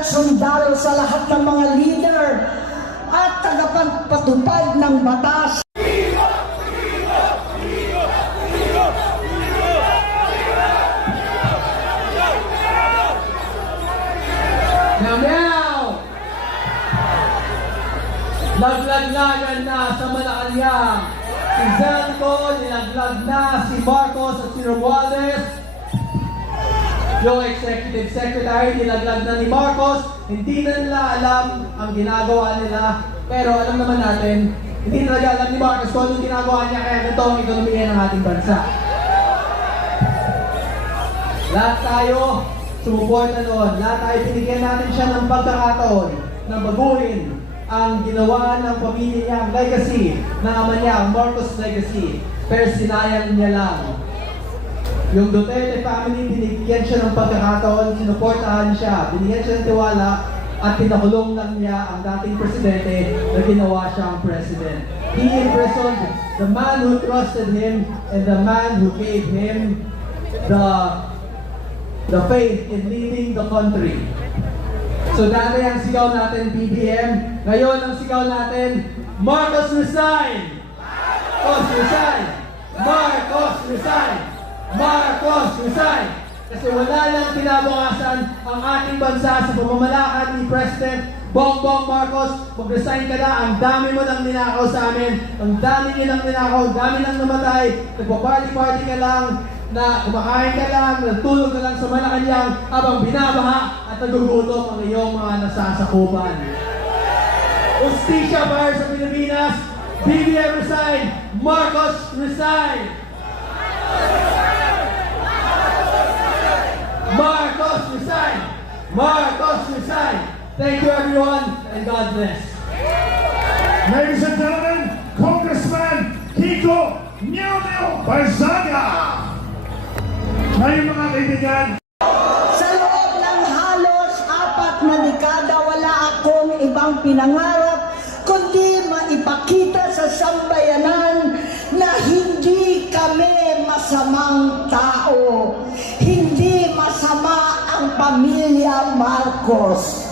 at sundalo sa lahat ng mga leader at tagapagpatupad ng batas. Meow! Naglaglagan na sa Malacanang. Si Zelco, nilaglag na si Marcos at si Romualdez. Yung executive secretary, nilaglag na ni Marcos. Hindi na nila alam ang ginagawa nila. Pero alam naman natin, hindi talaga alam ni Marcos kung anong ginagawa niya kaya ganito ang ekonomiya ng ating bansa. Lahat tayo sumuporta doon. Lahat tayo binigyan natin siya ng pagkakataon na baguhin ang ginawa ng pamilya niya, ang legacy ng ama niya, ang Marcos legacy. Pero sinayang niya lang. Yung Duterte family, binigyan siya ng pagkakataon, sinuportahan siya, binigyan siya ng tiwala, at pinakulong lang niya ang dating presidente na ginawa siyang president. He imprisoned the man who trusted him and the man who gave him the the faith in leading the country. So dati ang sigaw natin BBM, ngayon ang sigaw natin Marcos resign! Marcos resign! Marcos resign! Marcos resign! Kasi wala lang kinabukasan ang ating bansa sa pamamalakad ni President Bongbong Marcos. Mag-resign ka na, ang dami mo nang ninakaw sa amin, ang dami niyo nang ninakaw, ang dami nang namatay, nagpa-party-party ka lang, na kumakain ka lang, natulog ka lang sa Malacanang habang binabaha at nagugutom ang iyong mga nasasakupan. Ustisya para sa Pilipinas, BBM resign, Marcos resign! Marcos resign! Marcos resign! Thank you everyone and God bless. Ladies and gentlemen, Congressman Kiko Meow Barzaga! Ngayon mga kaibigan, Sa loob ng halos apat na dekada, wala akong ibang pinangarap kundi maipakita sa sambayanan na hindi kami masamang tao. Hindi masama ang pamilya Marcos.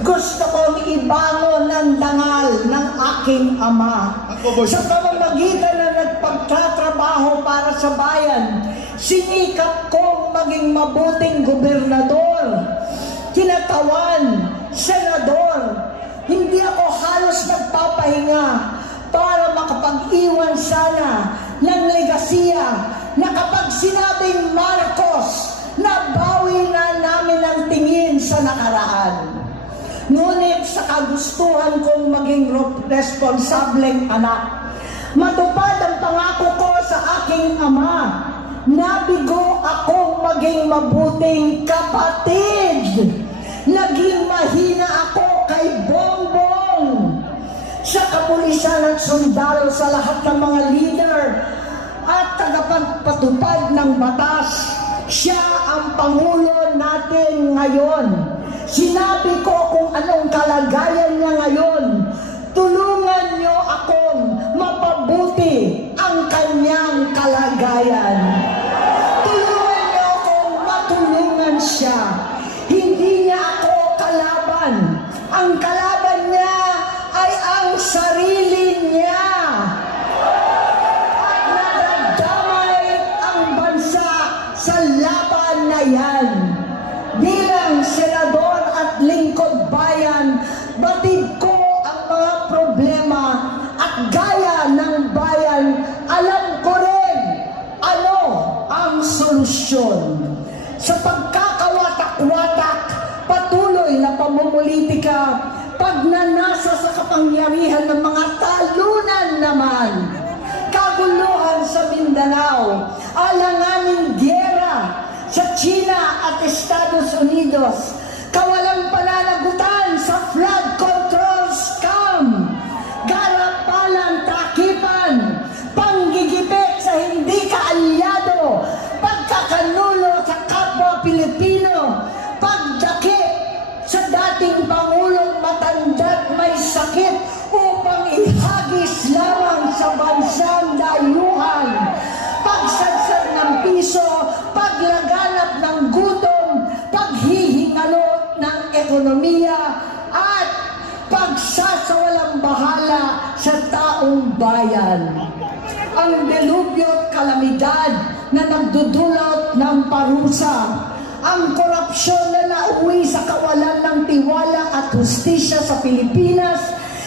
Gusto kong ibangon ng dangal ng aking ama. Sa pamamagitan na nagpagtatrabaho para sa bayan, sinikap kong maging mabuting gobernador, kinatawan, senador. Hindi ako halos nagpapahinga para makapag-iwan sana ng legasiya na kapag sinabing Marcos, nabawi na namin ang tingin sa nakaraan. Ngunit sa kagustuhan kong maging responsableng anak, matupad ang pangako ko sa aking ama. Nabigo akong maging mabuting kapatid. Naging mahina ako kay Bongbong. Sa kapulisan at sundalo sa lahat ng mga leader at tagapagpatupad ng batas, siya ang Pangulo natin ngayon. Sinabi ko kung anong kalagayan niya ngayon. Tulungan niyo akong mapabuti ang kanyang kalagayan. Tulungan niyo akong matulungan siya. Hindi niya ako kalaban. Ang kalaban sa kapangyarihan ng mga talunan naman, kaguluhan sa Mindanao, alanganing giyera sa China at Estados Unidos, kawalang pananagutan piso, paglaganap ng gutom, paghihingalo ng ekonomiya at pagsasawalang bahala sa taong bayan. Ang delubyo at kalamidad na nagdudulot ng parusa, ang korupsyon na nauwi sa kawalan ng tiwala at hustisya sa Pilipinas,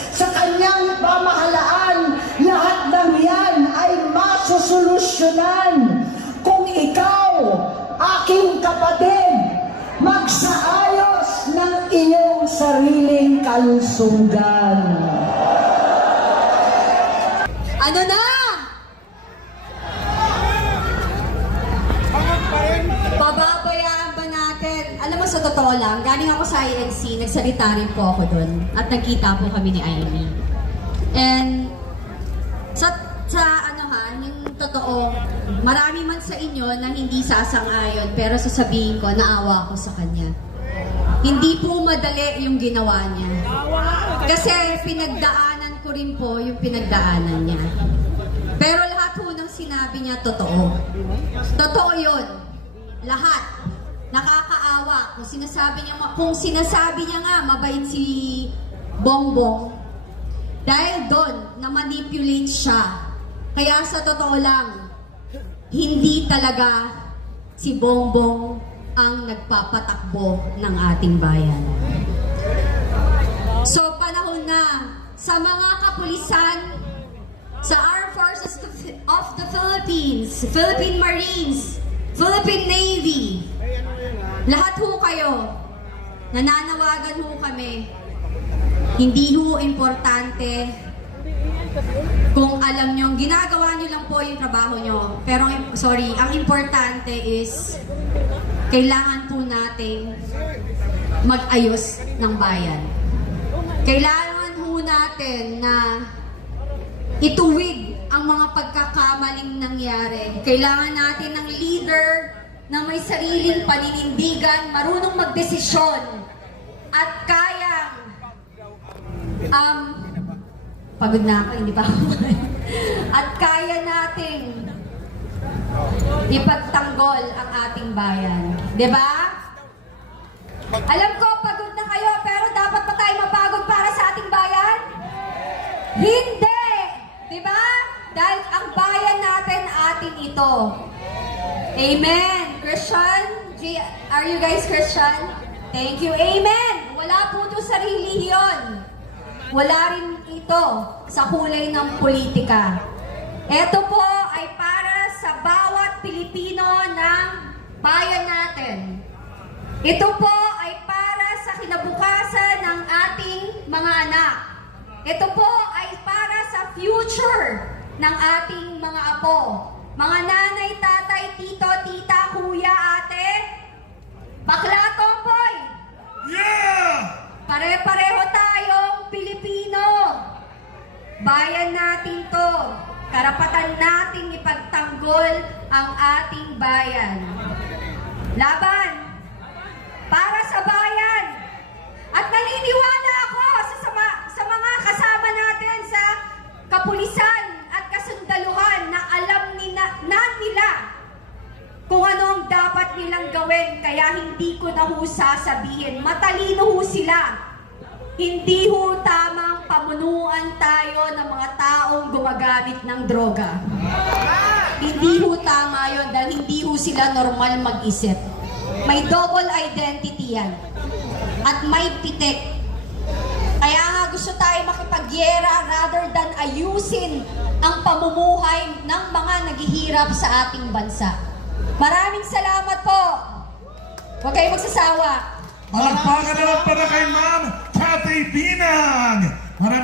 sa kanyang pamahalaan, lahat ng yan ay masusolusyonan aking kapatid, magsaayos ng iyong sariling kalusugan. Ano na? Pababayaan ba natin? Alam mo, sa totoo lang, galing ako sa INC, nagsalita rin po ako doon. At nagkita po kami ni Amy. And sa, sa totoo, marami man sa inyo na hindi sasang-ayon, pero sasabihin ko, naawa ako sa kanya. Hindi po madali yung ginawa niya. Kasi pinagdaanan ko rin po yung pinagdaanan niya. Pero lahat po ng sinabi niya, totoo. Totoo yun. Lahat. Nakakaawa. Kung sinasabi niya, kung sinasabi niya nga, mabait si Bongbong, dahil doon, na-manipulate siya. Kaya sa totoo lang, hindi talaga si Bongbong ang nagpapatakbo ng ating bayan. So, panahon na sa mga kapulisan, sa Armed Forces of the Philippines, Philippine Marines, Philippine Navy, lahat ho kayo, nananawagan ho kami, hindi ho importante kung alam nyo, ginagawa nyo lang po yung trabaho nyo. Pero, sorry, ang importante is, kailangan po nating mag-ayos ng bayan. Kailangan po natin na ituwid ang mga pagkakamaling nangyari. Kailangan natin ng leader na may sariling paninindigan, marunong magdesisyon, at kayang um, pagod na ako, hindi pa ako At kaya nating ipagtanggol ang ating bayan. ba? Alam ko, pagod na kayo, pero dapat pa tayo mapagod para sa ating bayan? Hindi! 'Di ba? Dahil ang bayan natin atin ito. Amen! Christian? Are you guys Christian? Thank you. Amen! Wala po ito sa. Wala rin ito sa kulay ng politika. Ito po ay para sa bawat Pilipino ng bayan natin. Ito po ay para sa kinabukasan ng ating mga anak. Ito po ay para sa future ng ating mga apo. Mga nanay, tatay, tito, tita, kuya, ate, bakla, tomboy, Yeah! Pare-pareho tayong Pilipino. Bayan natin to. Karapatan nating ipagtanggol ang ating bayan. Laban para sa bayan. At naniniwala ako sa, sama, sa mga kasama natin sa kapulisan at kasundaluhan na alam nila, na nila kung ano ang dapat nilang gawin. Kaya hindi ko na ho sasabihin. Matalino ho sila. Hindi ho tamang pamunuan tayo ng mga taong gumagamit ng droga. Hindi ho tama yun dahil hindi ho sila normal mag-isip. May double identity yan. At may pitik. Kaya nga gusto tayo makipagyera rather than ayusin ang pamumuhay ng mga naghihirap sa ating bansa. Maraming salamat po. Huwag kayong magsasawa. Malakpakan naman para kay Ma'am Cathy Binang! Maraming